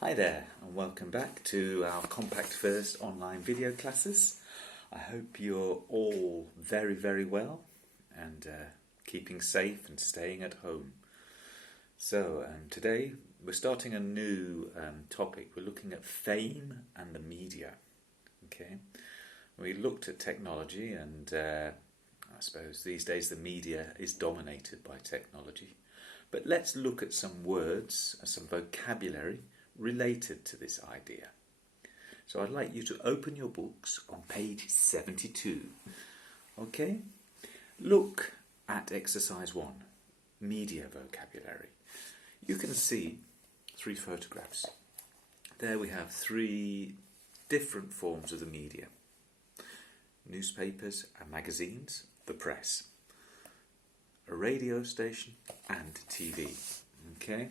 Hi there and welcome back to our Compact First online video classes. I hope you're all very well and keeping safe and staying at home. So today we're starting a new topic. We're looking at fame and the media. Okay, we looked at technology and I suppose these days the media is dominated by technology. But let's look at some words, some vocabulary related to this idea. So I'd like you to open your books on page 72. Okay? Look at exercise 1, media vocabulary. You can see 3 photographs. There we have 3 different forms of the media. Newspapers and magazines, the press, a radio station and TV. Okay?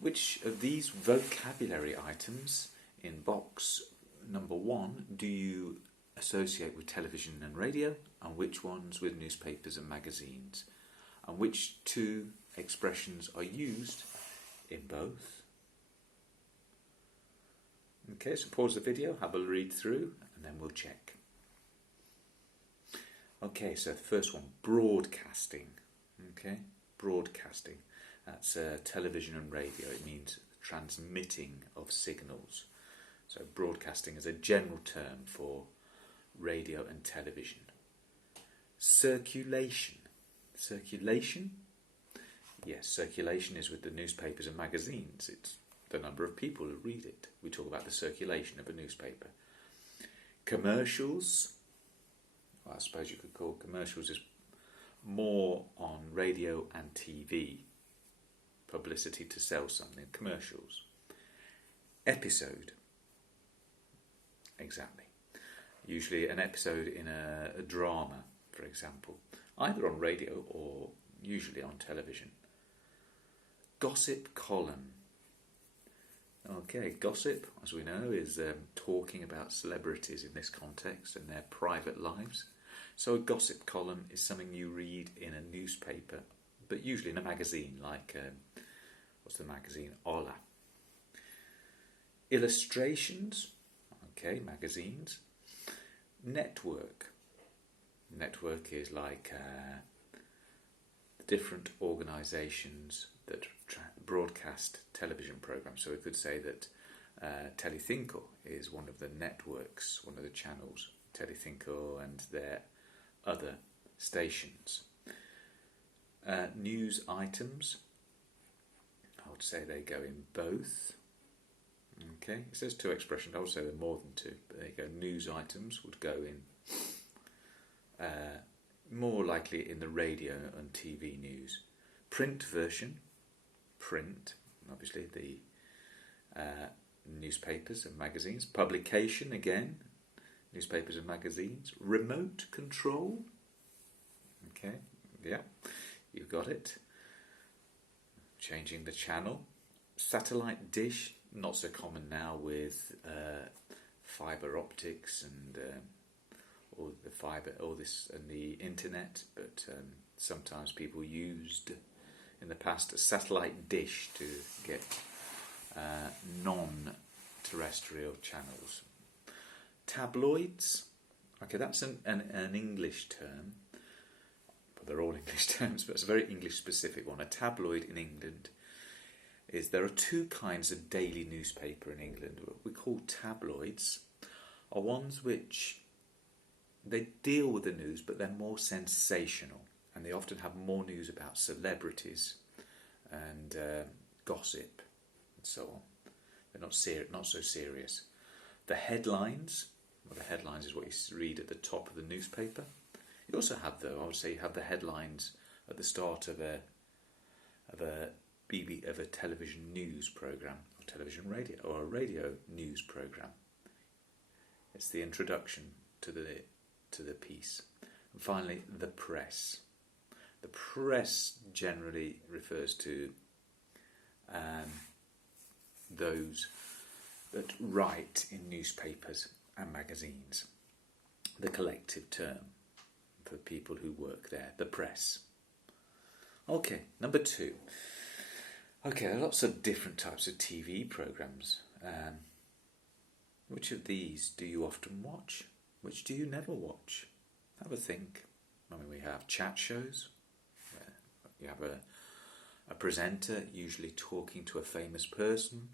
Which of these vocabulary items in box number 1 do you associate with television and radio, and which ones with newspapers and magazines? And which 2 expressions are used in both? Okay, so pause the video, have a read through, and then we'll check. Okay, so the first one, broadcasting. Okay, broadcasting. That's television and radio. It means transmitting of signals. So broadcasting is a general term for radio and television. Circulation. Circulation? Yes, circulation is with the newspapers and magazines. It's the number of people who read it. We talk about the circulation of a newspaper. Commercials. Well, I suppose you could call commercials is more on radio and TV. Publicity to sell something, commercials. Episode. Exactly. Usually an episode in a drama, for example, either on radio or usually on television. Gossip column. Okay, gossip, as we know, is talking about celebrities in this context and their private lives. So a gossip column is something you read in a newspaper, but usually in a magazine like, what's the magazine? Hola. Illustrations. Okay, magazines. Network. Network is like different organisations that broadcast television programmes. So we could say that Telecinco is one of the networks, one of the channels, Telecinco and their other stations. News items. I would say they go in both. Okay, it says 2 expressions. I would say there are more than 2, but there you go. News items would go in more likely in the radio and TV news. Print version, print, obviously the newspapers and magazines. Publication, again, newspapers and magazines. Remote control. Okay, yeah, you got it. Changing the channel. Satellite dish, not so common now with fibre optics and all the fibre, all this and the internet, but sometimes people used in the past a satellite dish to get non-terrestrial channels. Tabloids, okay, that's an English term. They're all English terms, but it's a very English-specific one. A tabloid in England is there are 2 kinds of daily newspaper in England. What we call tabloids are ones which they deal with the news, but they're more sensational, and they often have more news about celebrities and gossip and so on. They're not so serious. The headlines. Well, the headlines is what you read at the top of the newspaper. You also have, though, I would say, you have the headlines at the start of a television news program, or television radio, or a radio news program. It's the introduction to the piece. And finally, the press. The press generally refers to those that write in newspapers and magazines. The collective term for people who work there, the press. Okay, number 2. Okay, there are lots of different types of TV programs. Which of these do you often watch? Which do you never watch? Have a think. I mean, we have chat shows. You have a presenter, usually talking to a famous person,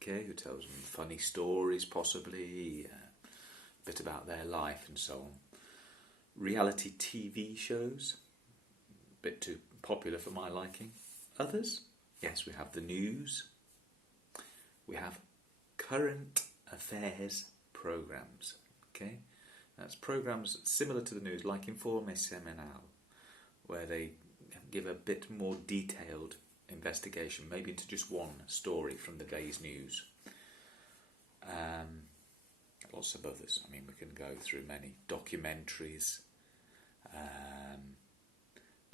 okay, who tells them funny stories, possibly, a bit about their life and so on. Reality TV shows, a bit too popular for my liking. Others, yes, we have the news. We have current affairs programs, okay? That's programs similar to the news, like Informe Semanal, where they give a bit more detailed investigation, maybe into just one story from the day's news. Lots of others. I mean, we can go through many documentaries.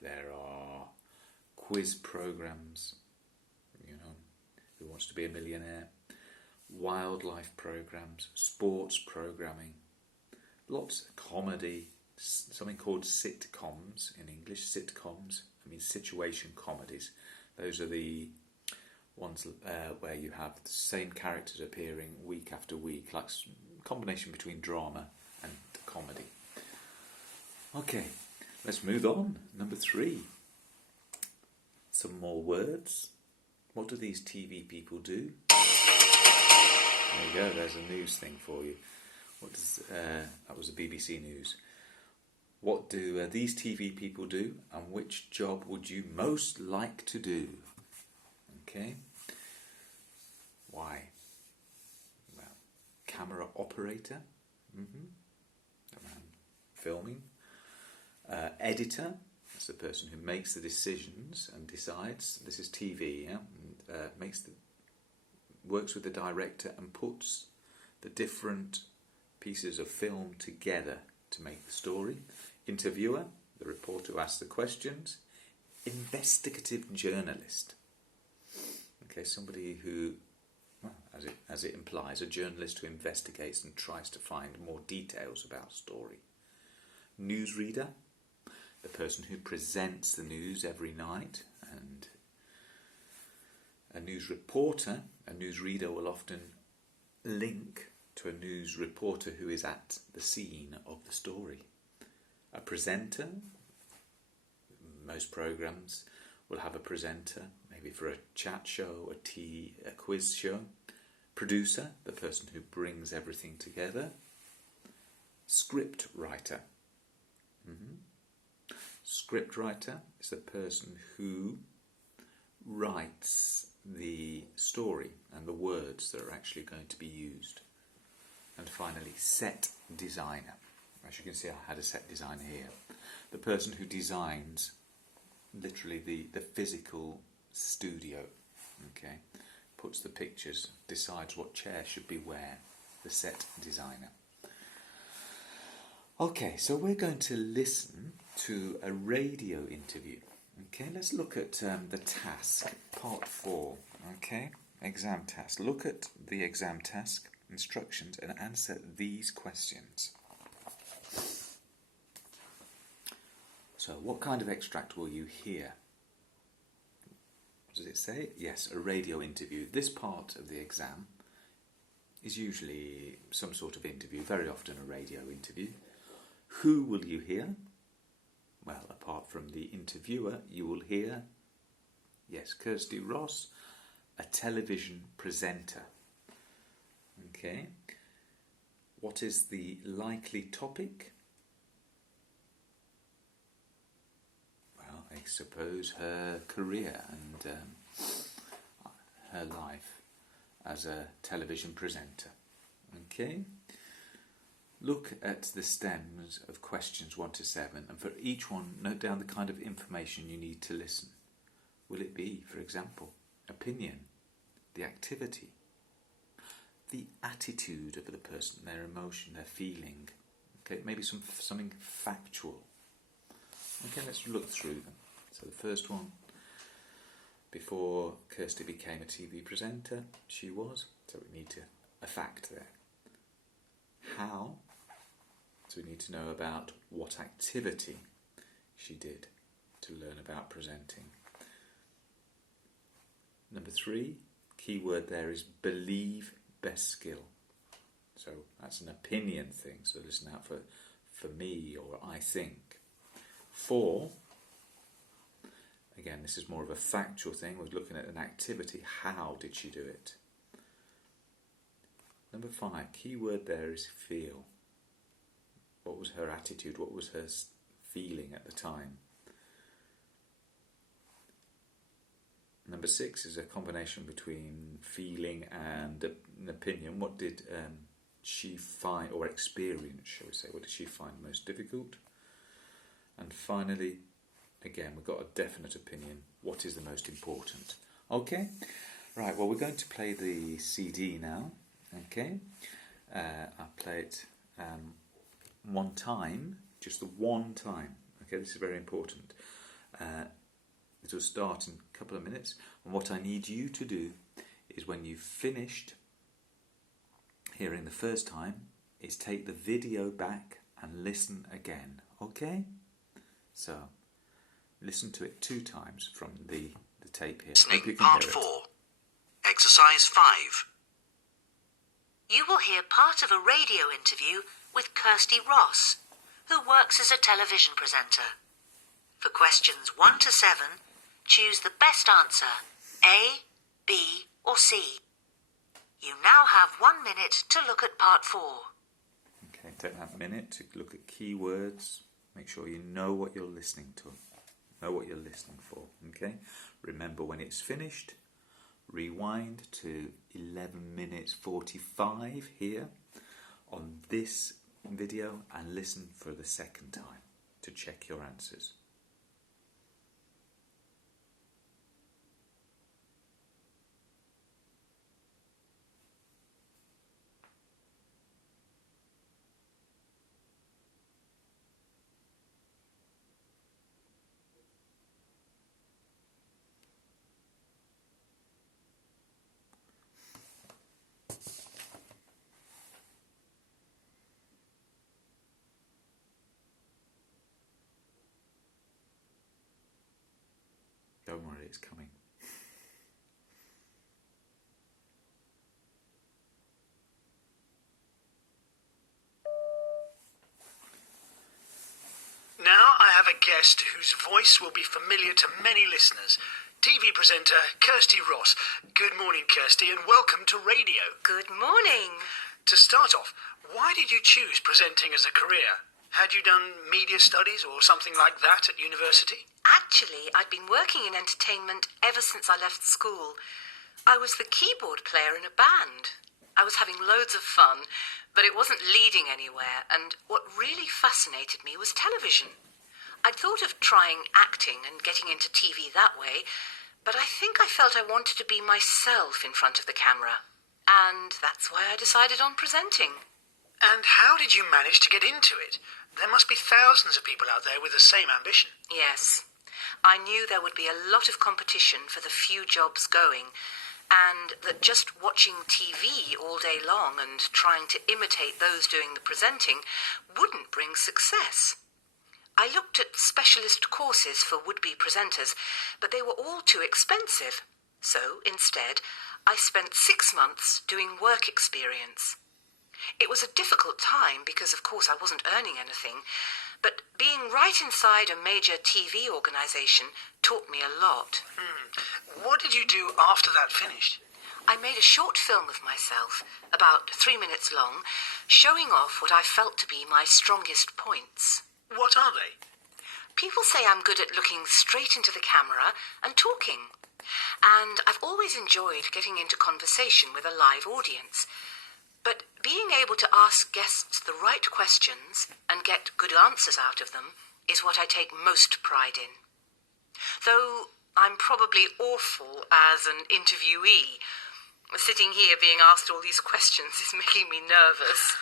There are quiz programs, you know, Who Wants to Be a Millionaire, wildlife programs, sports programming, lots of comedy, something called sitcoms in English. Sitcoms, I mean situation comedies. Those are the ones where you have the same characters appearing week after week, like a combination between drama and comedy. Okay, let's move on. Number 3. Some more words. What do these TV people do? There you go, there's a news thing for you. That was the BBC News. What do these TV people do, and which job would you most like to do? Okay. Why? Well, camera operator. The man filming. Editor. That's the person who makes the decisions and decides. This is TV, yeah? Works with the director and puts the different pieces of film together to make the story. Interviewer, the reporter who asks the questions. Investigative journalist. Okay, somebody who, well, as it implies, a journalist who investigates and tries to find more details about a story. Newsreader, the person who presents the news every night. And a news reporter, a newsreader will often link to a news reporter who is at the scene of the story. A presenter, most programs will have a presenter, maybe for a chat show, a quiz show. Producer, the person who brings everything together. Script writer. Script writer is the person who writes the story and the words that are actually going to be used. And finally, set designer. As you can see, I had a set designer here. The person who designs literally the physical studio, okay? Puts the pictures, decides what chair should be where. The set designer. Okay, so we're going to listen to a radio interview. Okay, let's look at the task, part 4. Okay, exam task. Look at the exam task, instructions, and answer these questions. So, what kind of extract will you hear? What does it say? Yes, a radio interview. This part of the exam is usually some sort of interview, very often a radio interview. Who will you hear? Well, apart from the interviewer, you will hear, yes, Kirsty Ross, a television presenter. Okay. What is the likely topic? Well, I suppose her career and her life as a television presenter. Okay. Look at the stems of questions 1 to 7, and for each one, note down the kind of information you need to listen. Will it be, for example, opinion, the activity, the attitude of the person, their emotion, their feeling? Okay, maybe something factual. Okay, let's look through them. So the first one, before Kirsty became a TV presenter, she was, so we need a fact there. How? So we need to know about what activity she did to learn about presenting. Number 3, keyword there is believe best skill. So that's an opinion thing, so listen out for me or I think. 4, again, this is more of a factual thing. We're looking at an activity. How did she do it? Number 5, keyword there is feel. What was her attitude? What was her feeling at the time? Number 6 is a combination between feeling and an opinion. What did she find or experience, shall we say? What did she find most difficult? And finally, again, we've got a definite opinion. What is the most important? Okay, right, well, we're going to play the CD now. Okay, I'll play it one time, just the one time. Okay, this is very important. It will start in a couple of minutes, and what I need you to do is when you've finished hearing the first time is take the video back and listen again. Okay, so listen to it 2 times from the tape here. Listening part 4, exercise 5. You will hear part of a radio interview with Kirsty Ross, who works as a television presenter. For questions 1 to 7, choose the best answer, A, B or C. You now have 1 minute to look at part 4. Okay, take that minute to look at keywords. Make sure you know what you're listening to. Know what you're listening for, okay? Remember, when it's finished, rewind to 11 minutes 45 here on this video and listen for the second time to check your answers. Don't worry, it's coming. Now I have a guest whose voice will be familiar to many listeners. TV presenter Kirsty Ross. Good morning, Kirsty, and welcome to radio. Good morning. To start off, why did you choose presenting as a career? Had you done media studies or something like that at university? Actually, I'd been working in entertainment ever since I left school. I was the keyboard player in a band. I was having loads of fun, but it wasn't leading anywhere, and what really fascinated me was television. I'd thought of trying acting and getting into TV that way, but I think I felt I wanted to be myself in front of the camera, and that's why I decided on presenting. And how did you manage to get into it? There must be thousands of people out there with the same ambition. Yes. I knew there would be a lot of competition for the few jobs going, and that just watching TV all day long and trying to imitate those doing the presenting wouldn't bring success. I looked at specialist courses for would-be presenters, but they were all too expensive. So, instead, I spent 6 months doing work experience. It was a difficult time because, of course, I wasn't earning anything, but being right inside a major TV organisation taught me a lot. What did you do after that finished? I made a short film of myself, about 3 minutes long, showing off what I felt to be my strongest points. What are they? People say I'm good at looking straight into the camera and talking. And I've always enjoyed getting into conversation with a live audience. But being able to ask guests the right questions and get good answers out of them is what I take most pride in. Though I'm probably awful as an interviewee. Sitting here being asked all these questions is making me nervous.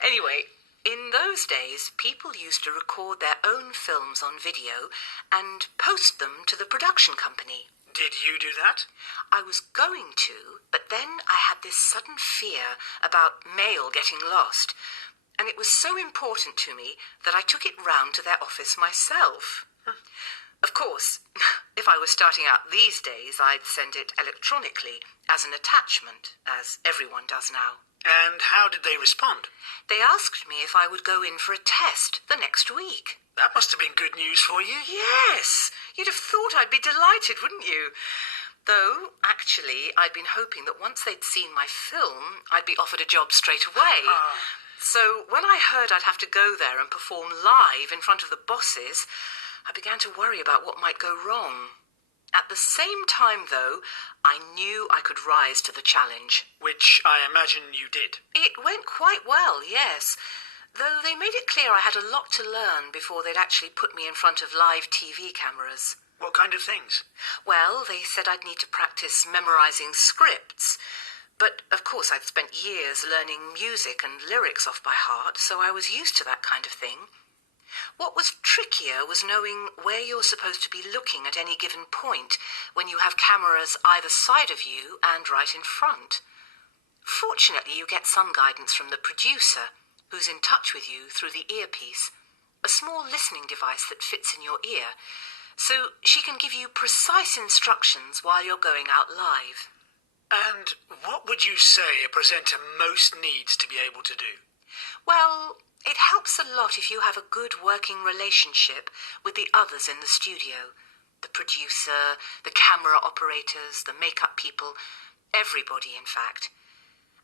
Anyway, in those days, people used to record their own films on video and post them to the production company. Did you do that? I was going to, but then I had this sudden fear about mail getting lost, and it was so important to me that I took it round to their office myself. Of course, if I was starting out these days, I'd send it electronically as an attachment, as everyone does now. And how did they respond? They asked me if I would go in for a test the next week. That must have been good news for you. Yes, you'd have thought I'd be delighted, wouldn't you? Though, actually, I'd been hoping that once they'd seen my film, I'd be offered a job straight away. So when I heard I'd have to go there and perform live in front of the bosses, I began to worry about what might go wrong. At the same time, though, I knew I could rise to the challenge. Which I imagine you did. It went quite well, yes. Though they made it clear I had a lot to learn before they'd actually put me in front of live TV cameras. What kind of things? Well, they said I'd need to practice memorising scripts. But, of course, I'd spent years learning music and lyrics off by heart, so I was used to that kind of thing. What was trickier was knowing where you're supposed to be looking at any given point when you have cameras either side of you and right in front. Fortunately, you get some guidance from the producer, who's in touch with you through the earpiece, a small listening device that fits in your ear, so she can give you precise instructions while you're going out live. And what would you say a presenter most needs to be able to do? Well, it helps a lot if you have a good working relationship with the others in the studio. The producer, the camera operators, the makeup people, everybody in fact.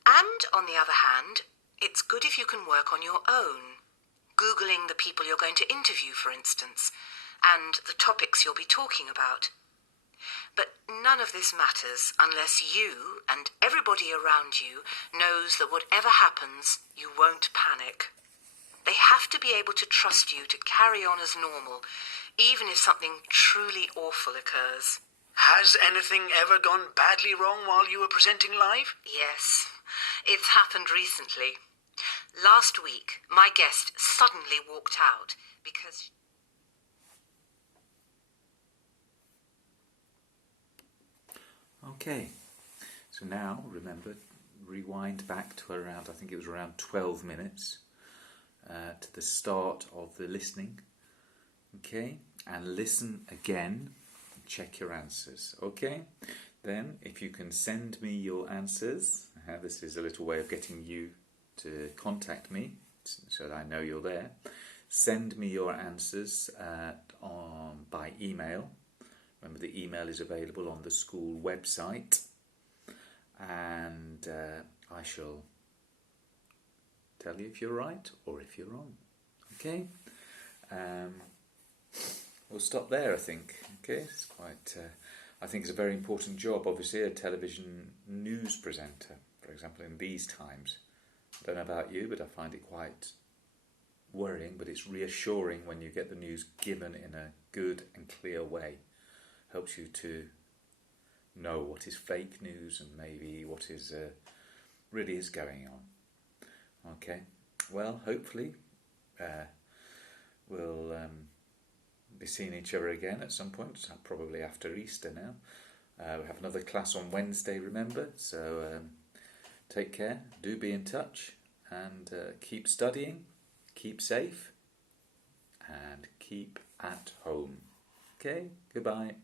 And, on the other hand, it's good if you can work on your own, Googling the people you're going to interview, for instance, and the topics you'll be talking about. But none of this matters unless you and everybody around you knows that whatever happens, you won't panic. They have to be able to trust you to carry on as normal, even if something truly awful occurs. Has anything ever gone badly wrong while you were presenting live? Yes, it's happened recently. Last week, my guest suddenly walked out because... Okay, so now, remember, rewind back to around, I think it was around 12 minutes to the start of the listening, okay, and listen again, and check your answers, okay? Then, if you can send me your answers, this is a little way of getting you to contact me, so that I know you're there. Send me your answers by email. Remember, the email is available on the school website, and I shall tell you if you're right or if you're wrong. Okay? We'll stop there, I think. Okay? It's quite. I think it's a very important job. Obviously, a television news presenter, for example, in these times. I don't know about you, but I find it quite worrying. But it's reassuring when you get the news given in a good and clear way. Helps you to know what is fake news and maybe what is really is going on. Okay, well, hopefully we'll be seeing each other again at some point, probably after Easter now. We have another class on Wednesday, remember, so take care, do be in touch, and keep studying, keep safe, and keep at home. Okay, goodbye.